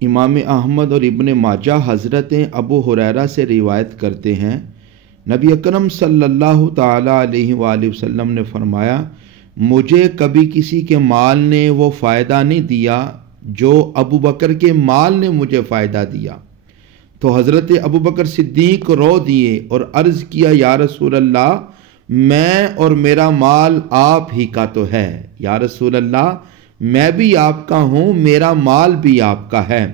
امام احمد اور ابن ماجہ حضرت ابو ہریرہ سے روایت کرتے ہیں، نبی اکرم صلی اللہ تعالیٰ علیہ وآلہ وسلم نے فرمایا، مجھے کبھی کسی کے مال نے وہ فائدہ نہیں دیا جو ابو بکر کے مال نے مجھے فائدہ دیا۔ تو حضرت ابو بکر صدیق رو دیے اور عرض کیا، یا رسول اللہ، میں اور میرا مال آپ ہی کا تو ہے۔ یا رسول اللہ، میں بھی آپ کا ہوں، میرا مال بھی آپ کا ہے۔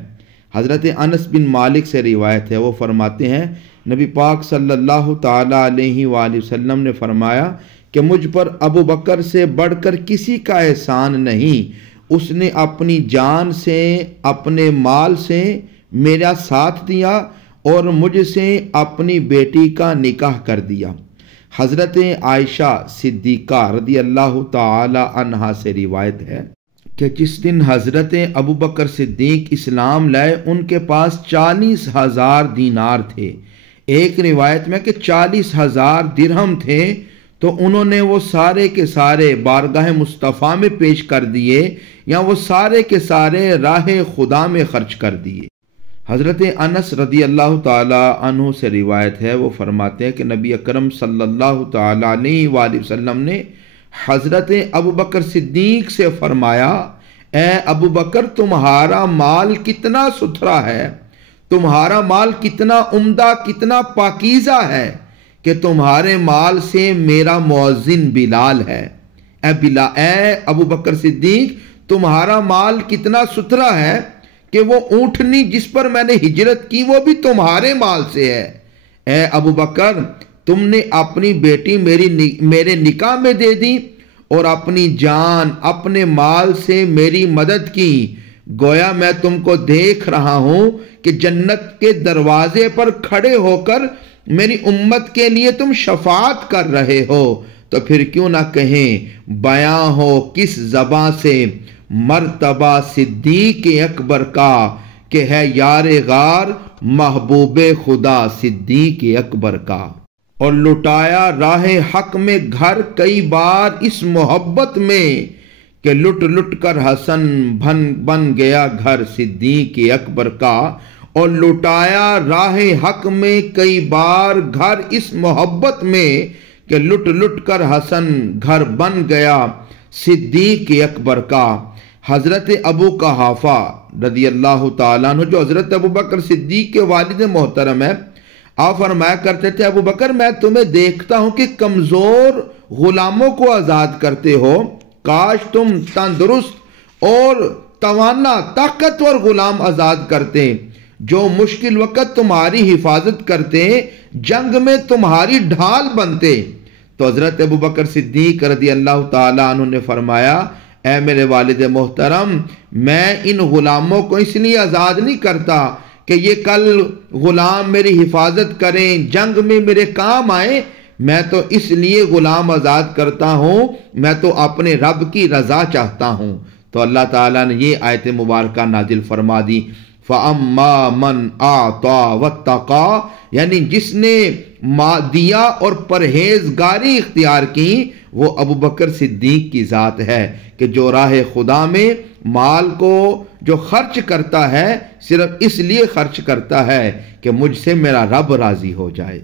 حضرت انس بن مالک سے روایت ہے، وہ فرماتے ہیں نبی پاک صلی اللہ تعالیٰ علیہ وآلہ وسلم نے فرمایا کہ مجھ پر ابو بکر سے بڑھ کر کسی کا احسان نہیں، اس نے اپنی جان سے، اپنے مال سے میرا ساتھ دیا اور مجھ سے اپنی بیٹی کا نکاح کر دیا۔ حضرت عائشہ صدیقہ رضی اللہ تعالی عنہا سے روایت ہے کہ جس دن حضرت ابو بکر صدیق اسلام لائے ان کے پاس 40,000 دینار تھے، ایک روایت میں کہ 40,000 درہم تھے، تو انہوں نے وہ سارے کے سارے بارگاہ مصطفیٰ میں پیش کر دیے یا وہ سارے کے سارے راہ خدا میں خرچ کر دیے۔ حضرت انس رضی اللہ تعالی عنہ سے روایت ہے، وہ فرماتے ہیں کہ نبی اکرم صلی اللہ تعالی علیہ وآلہ وسلم نے حضرت ابو بکر صدیق سے فرمایا، اے ابو بکر، تمہارا مال کتنا ستھرا ہے، تمہارا مال کتنا عمدہ، کتنا پاکیزہ ہے کہ تمہارے مال سے میرا مؤذن بلال ہے۔ اے ابو بکر صدیق، تمہارا مال کتنا ستھرا ہے کہ وہ اونٹنی جس پر میں نے ہجرت کی وہ بھی تمہارے مال سے ہے۔ اے ابو بکر، تم نے اپنی بیٹی میرے نکاح میں دے دی اور اپنی جان، اپنے مال سے میری مدد کی، گویا میں تم کو دیکھ رہا ہوں کہ جنت کے دروازے پر کھڑے ہو کر میری امت کے لیے تم شفاعت کر رہے ہو، تو پھر کیوں نہ کہیں بیاں ہو کس زباں سے مرتبہ صدیق اکبر کا کہ ہے یار غار محبوب خدا صدیق اکبر کا۔ اور لٹایا راہ حق میں گھر کئی بار اس محبت میں کہ لٹ لٹ کر حسن بن گیا گھر صدیق اکبر کا۔ اور لٹایا راہ حق میں کئی بار گھر اس محبت میں کہ لٹ لٹ کر حسن گھر بن گیا صدیق اکبر کا۔ حضرت ابو قحافہ رضی اللہ تعالیٰ عنہ جو حضرت ابو بکر صدیق کے والد محترم ہے، آپ فرمایا کرتے تھے، ابو بکر، میں تمہیں دیکھتا ہوں کہ کمزور غلاموں کو آزاد کرتے ہو، کاش تم تندرست اور توانا طاقتور غلام آزاد کرتے جو مشکل وقت تمہاری حفاظت کرتے، جنگ میں تمہاری ڈھال بنتے۔ تو حضرت ابو بکر صدیق رضی اللہ تعالیٰ عنہ نے فرمایا، اے میرے والد محترم، میں ان غلاموں کو اس لیے آزاد نہیں کرتا کہ یہ کل غلام میری حفاظت کریں، جنگ میں میرے کام آئیں، میں تو اس لیے غلام آزاد کرتا ہوں، میں تو اپنے رب کی رضا چاہتا ہوں۔ تو اللہ تعالیٰ نے یہ آیت مبارکہ نازل فرما دی، فَأَمَّا مَنْ أَعْطَى وَاتَّقَى، یعنی جس نے دیا اور پرہیزگاری اختیار کی، وہ ابو بکر صدیق کی ذات ہے کہ جو راہ خدا میں مال کو جو خرچ کرتا ہے صرف اس لیے خرچ کرتا ہے کہ مجھ سے میرا رب راضی ہو جائے۔